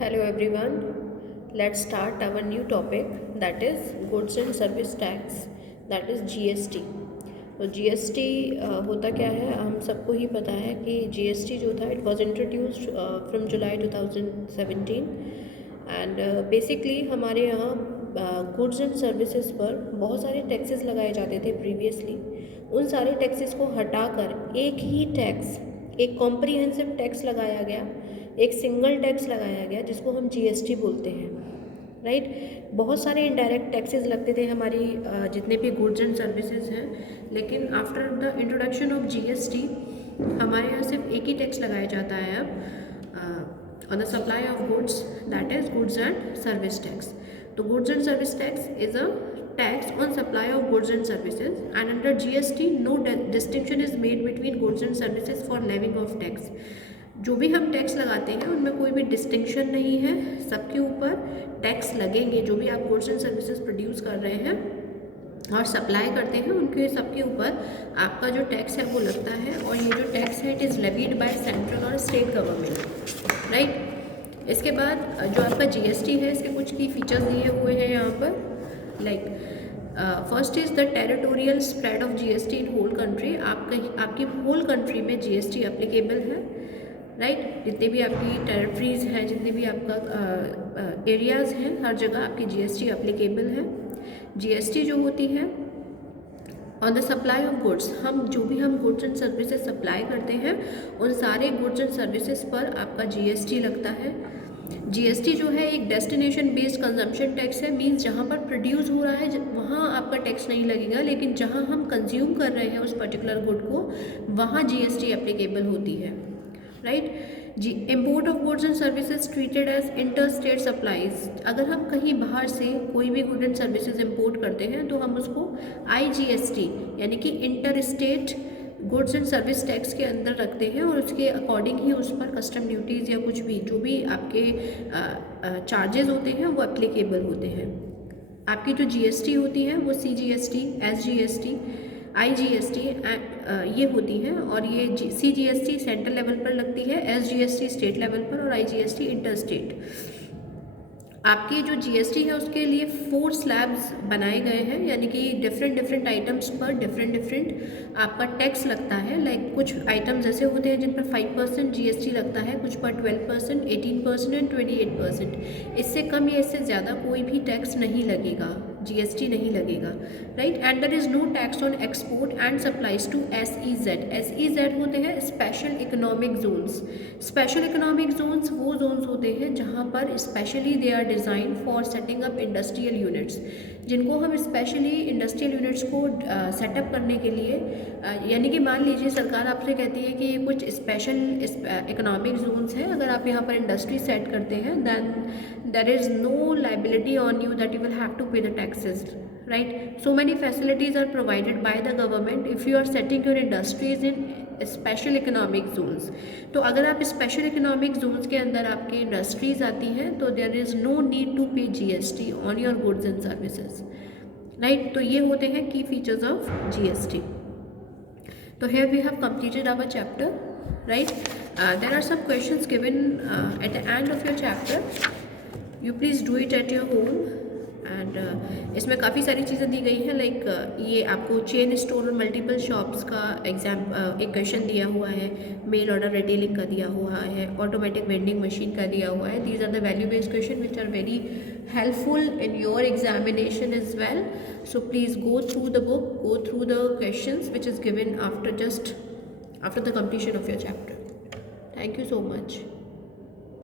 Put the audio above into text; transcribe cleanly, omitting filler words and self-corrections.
Hello everyone. Let's start our new topic, that is Goods and Service Tax, that is GST. तो GST होता क्या है, हम सबको ही पता है कि GST जो था it was introduced from July 2017 and basically हमारे यहाँ गुड्स एंड सर्विसेज पर बहुत सारे टैक्सेस लगाए जाते थे प्रीवियसली। उन सारे टैक्सेस को हटाकर एक ही टैक्स, एक कॉम्प्रिहेंसिव टैक्स लगाया गया, एक सिंगल टैक्स लगाया गया जिसको हम GST बोलते हैं, राइट। बहुत सारे इनडायरेक्ट टैक्सेस लगते थे हमारी जितने भी गुड्स एंड सर्विसेज हैं, लेकिन after the introduction of GST हमारे यहाँ सिर्फ एक ही टैक्स लगाया जाता है अब on the supply of goods, that is goods and service tax. तो goods and service tax is a tax on supply of goods and services, and under GST no distinction is made between goods and services for levying of tax। जो भी हम tax लगाते हैं उनमें कोई भी distinction नहीं है, सबके ऊपर टैक्स लगेंगे। जो भी आप गुड्स एंड सर्विसेज प्रोड्यूस कर रहे हैं और सप्लाई करते हैं उनके सबके ऊपर आपका जो टैक्स है वो लगता है, और ये जो टैक्स है it is levied by central और स्टेट गवर्नमेंट, राइट। इसके बाद जो आपका GST है इसके कुछ की फीचर्स दिए हुए हैं यहाँ पर, like first is the territorial spread of GST in whole country. आपकी होल कंट्री में GST एप्लीकेबल है, राइट। जितने भी आपकी टेरिटरीज हैं, जितने भी आपका एरियाज़ हैं, हर जगह आपकी GST एप्लीकेबल है। GST जो होती है on the supply of goods, हम गुड्स एंड सर्विसेज सप्लाई करते हैं उन सारे गुड्स एंड सर्विसेज पर आपका GST लगता है। GST जो है एक डेस्टिनेशन बेस्ड कंजम्पशन टैक्स है, मीन्स जहाँ पर प्रोड्यूस हो रहा है वहाँ आपका टैक्स नहीं लगेगा, लेकिन जहाँ हम कंज्यूम कर रहे हैं उस पर्टिकुलर गुड को वहाँ GST एप्लीकेबल होती है, right. Import of goods and services treated as inter state supplies. अगर हम कहीं बाहर से कोई भी गुड एंड सर्विसेज इम्पोर्ट करते हैं तो हम उसको IGST यानी कि inter state goods and service tax के अंदर रखते हैं, और उसके अकॉर्डिंग ही उस पर कस्टम ड्यूटीज़ या कुछ भी जो भी आपके चार्जेस होते हैं वो एप्लीकेबल होते हैं। आपकी जो GST होती है वो CGST, SGST, IGST ये होती है, और ये CGST सेंट्रल लेवल पर लगती है, SGST स्टेट लेवल पर, और IGST इंटर स्टेट। आपकी जो GST है उसके लिए 4 स्लैब्स बनाए गए हैं, यानी कि डिफरेंट आइटम्स पर डिफरेंट आपका टैक्स लगता है। लाइक कुछ आइटम्स ऐसे होते हैं जिन पर 5% GST लगता है, कुछ पर 12%, 18% एंड 28%। इससे कम या इससे ज़्यादा कोई भी टैक्स नहीं लगेगा, GST नहीं लगेगा, right. And there is no tax on export and supplies to SEZ होते हैं special economic zones. Special economic zones वो जोन्स होते हैं जहाँ पर specially they are designed for setting up industrial units, जिनको हम स्पेशली इंडस्ट्रियल यूनिट्स को सेटअप करने के लिए यानी कि मान लीजिए सरकार आपसे कहती है कि कुछ स्पेशल इकोनॉमिक जोन्स हैं, अगर आप यहाँ पर इंडस्ट्री सेट करते हैं then there is no liability on you that you will have to pay the taxes, right। So many facilities are provided by the government if you are setting your industries in special economic Jones. तो अगर आप special economic Jones के अंदर आपकी industries आती हैं तो there is no need to pay GST on your goods and services, right. तो ये होते हैं की फीचर्स ऑफ GST। तो here we have completed our chapter, right। There are some questions given at the end of your chapter, you please do it at your home। And इसमें काफ़ी सारी चीज़ें दी गई हैं, लाइक ये आपको chain store और मल्टीपल शॉप्स का एक क्वेश्चन दिया हुआ है, मेल ऑर्डर रिटेलिंग का दिया हुआ है, ऑटोमेटिक वेंडिंग मशीन का दिया हुआ है। These are the value based question which are very helpful in your examination as well. So please go through the book, go through the questions which is given after the completion of your chapter। Thank you so much।